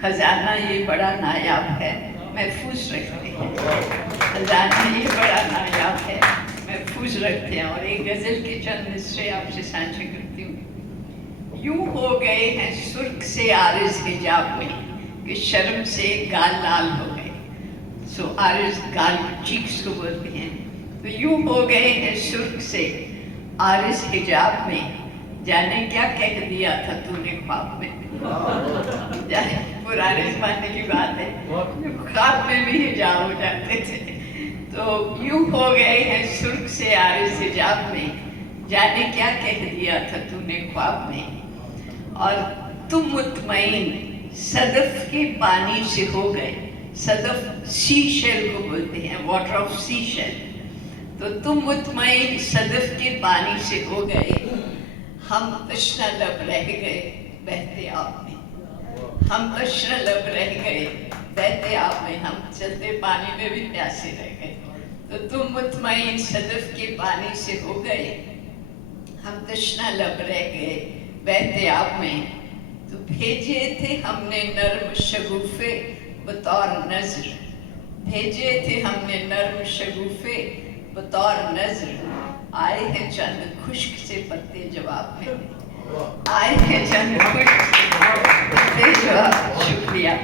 खजाना ये बड़ा नायाब है, महफूज रखते हैं। खजाना ये बड़ा नायाब है, महफूज रखते हैं। और एक गजल के चंद मिसरे आपसे साझा करती हूँ। यूं हो गए हैं सुर्ख से आरिज़ हिजाब में कि शर्म से गाल लाल हो गए। सो आरिज़ गाल चीक्स को बोलते हैं। तो यूं हो गए हैं सुर्ख से आरिज़ हिजाब में, जाने क्या कह दिया था तूने ख्वाब में। पुराने जमाने की बात है, ख्वाब में भी हिजाब हो जाते थे। तो यूं हो गए हैं सुर्ख से आरिज़ हिजाब में, जाने क्या कह दिया था तूने ख्वाब में। और तुम मुतमईन सदफ के पानी से हो गए। सदफ सी शेल को बोलते हैं, वाटर ऑफ सी शेल। तो तुम मुतमईन सदफ के पानी से हो गए, हम तश्ना लब रह गए बहते आप में। हम तश्ना लब रह गए बहते आप में, हम चलते पानी में भी प्यासे रह गए। तो तुम मुतमईन सदफ के पानी से हो गए, हम तश्ना लब रह गए बहते आप में। तो भेजे थे हमने नर्म शगुफे बतौर नज़र, भेजे थे हमने नर्म शगुफे बतौर नज़र। आए हैं चंद खुश्क से पत्ते जवाब में, आए हैं चंद खुश्क से पत्ते जवाब। शुक्रिया।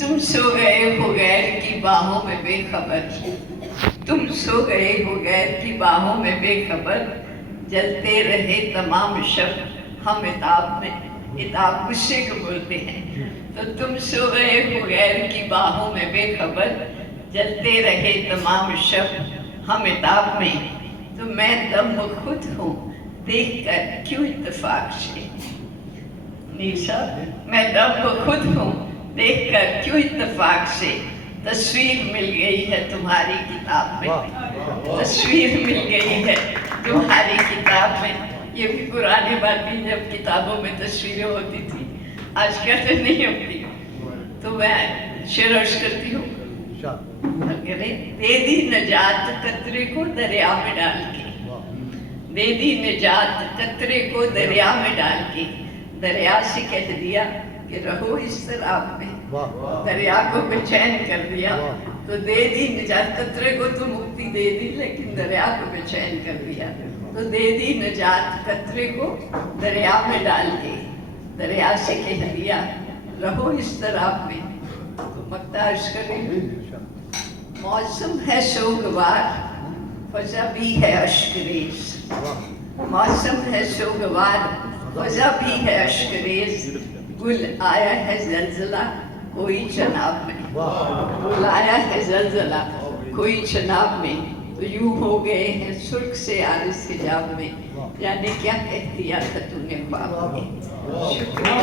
तुम सो गए हो गैर की बाहों में बेखबर, तुम सो गए हो गैर की बाहों में बेखबर। जलते रहे तमाम शब हम इताब में, इताब गुस्से को बोलते हैं। तो तुम सो गए हो गैर की बाहों में बेखबर, जलते रहे तमाम शब हम इताब में। तो मैं दम खुद हूँ देख कर क्यों इत्तेफाक से। नील साहब, मैं दम खुद हूँ देख कर क्यों इत्तेफाक से। तस्वीर मिल गई है तुम्हारी किताब में, तस्वीर मिल गई है तुम्हारी किताब में। ये भी पुरानी बात थी जब किताबों में तस्वीरें होती थी, आजकल तो नहीं होती। तो मैं शेर अर्ज करती हूँ। दे दी नजात कतरे को दरिया में डाल के, दे दी निजात कतरे को दरिया में डाल के। दरिया से कह दिया कि रहो इस तरह में, दरिया को बेचैन कर दिया। तो दे दी निजात, कतरे को तो मुक्ति दे दी लेकिन दरिया को बेचैन कर दिया। तो दे दी निजात कतरे को दरिया में डाल के, दरिया से कह दिया रहो इस तरह में। तो मक्ताज करें। मौसम है सोगवार फजा भी है अश्करेज, मौसम है सोगवार फजा भी है अश्करेज। गुल आया है जलजला कोई चनाब में, गुल आया है जलजला कोई चनाब में। तो यूं हो गए हैं सुर्ख से आरिज़ हिजाब में, जाने क्या कह दिया था तूने ख्वाब में। शुक्रिया।